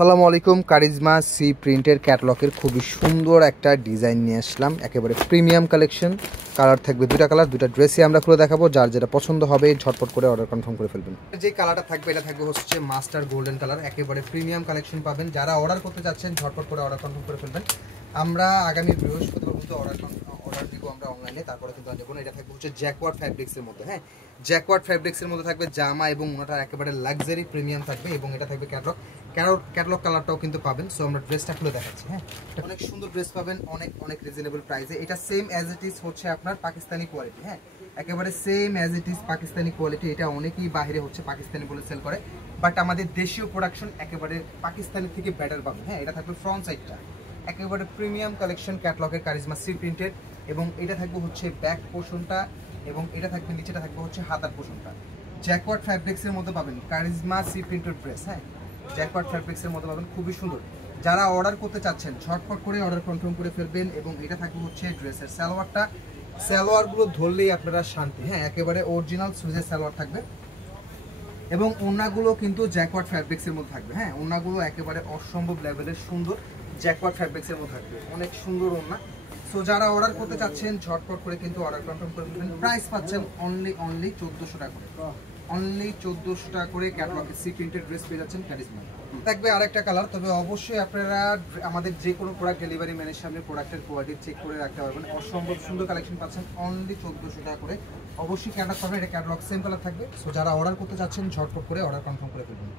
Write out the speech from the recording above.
আসসালামু আলাইকুম। Charisma C প্রিন্টের ক্যাটালগের খুবই সুন্দর একটা ডিজাইন নিয়ে আসলাম, একেবারে প্রিমিয়াম কালেকশন। কালার থাকবে দুটা কালার, দুটা ড্রেসই আমরা খুলে দেখাবো। যার যেটা পছন্দ হবে ঝটপট করে অর্ডার কনফার্ম করে ফেলবেন। যে কালারটা থাকবে এটা থাকবে হচ্ছে মাস্টার গোল্ডেন কালার, একেবারে প্রিমিয়াম কালেকশন পাবেন। যারা অর্ডার করতে চাচ্ছেন ঝটপট করে অর্ডার কনফার্ম করে ফেলবেন। আমরা আগামী বৃহস্পতিবার মধ্যে অর্ডার দিব আমরা অনলাইনে, তারপরে কিন্তু দেখুন এটা থাকবে হচ্ছে জ্যাকওয়ার্ড ফ্যাব্রিক্সের মধ্যে। হ্যাঁ, জ্যাকওয়ার্ড ফ্যাব্রিক্সের মধ্যে থাকবে জামা এবং ওনাটা একেবারে লাক্সারি প্রিমিয়াম থাকবে এবং এটা থাকবে ক্যাটালগ কালারটাও কিন্তু পাবেন। সো আমরা ড্রেসটা খুলে দেখাচ্ছি। হ্যাঁ, অনেক সুন্দর ড্রেস পাবেন অনেক রিজনেবল প্রাইসে। এটা সেম অ্যাজ ইট ইজ হচ্ছে আপনার পাকিস্তানি কোয়ালিটি। হ্যাঁ, একেবারে same as it is Pakistani quality. এটা অনেকেই বাইরে হচ্ছে পাকিস্তানি বলে সেল করে, বাট আমাদের দেশীয় প্রোডাকশন একেবারে পাকিস্তানি থেকে বেটার পাবেন। হ্যাঁ, এটা থাকবে ফ্রন্ট সাইডটা একেবারে প্রিমিয়াম কালেকশন ক্যাটালগের কারিজমা সি প্রিন্টেড, এবং এটা থাকবে হচ্ছে ব্যাক পোর্শনটা, এবং এটা থাকবে নিচেটা থাকবে হচ্ছে হাতার পোর্শনটা। জ্যাকওয়ার্ড ফ্যাব্রিক্সের মধ্যে পাবেন কারিজমা সি প্রিন্টেড ড্রেস। হ্যাঁ, জ্যাকওয়ার্ড ফ্যাব্রিক্সের মধ্যে পাবেন, খুবই সুন্দর। যারা অর্ডার করতে চাচ্ছেন ঝটপট করে অর্ডার কনফার্ম করে ফেলবেন। এবং এটা থাকবে হচ্ছে ড্রেসের সালোয়ারটা, সালোয়ারগুলো ধরলেই আপনারা শান্তি। হ্যাঁ, একেবারে অরিজিনাল সুইজের সালোয়ার থাকবে, এবং ওড়নাগুলো কিন্তু জ্যাকওয়ার্ড ফ্যাব্রিক্সের মধ্যে থাকবে। হ্যাঁ, ওড়নাগুলো একেবারে অসম্ভব লেভেলের সুন্দর জ্যাকওয়ার্ড ফ্যাব্রিক্সের মধ্যে থাকবে, অনেক সুন্দর ওড়না। সো যারা অর্ডার করতে চাচ্ছেন ঝটপট করে কিন্তু অর্ডার কনফার্ম করে ফেলবেন। প্রাইস পাচ্ছেন অনলি 1400 টাকা করে, অনলি 1400 টাকা করে ক্যাটালগে সি প্রিন্টেড ড্রেস পেয়ে যাচ্ছেন কারিজমা। থাকবে আরেকটা কালার, তবে অবশ্যই আপনারা আমাদের যে কোনো প্রোডাক্ট ডেলিভারি ম্যানের সামনে প্রোডাক্টের কোয়ালিটি চেক করে রাখতে পারবেন। অসম্ভব সুন্দর কালেকশন পাচ্ছেন অনলি 1400 টাকা করে। অবশ্যই ক্যাটালগ পাবেন, এটা ক্যাটালগ সেম কালার থাকবে। সো যারা অর্ডার করতে চাচ্ছেন ঝটপট করে অর্ডার কনফার্ম করে ফেলবেন।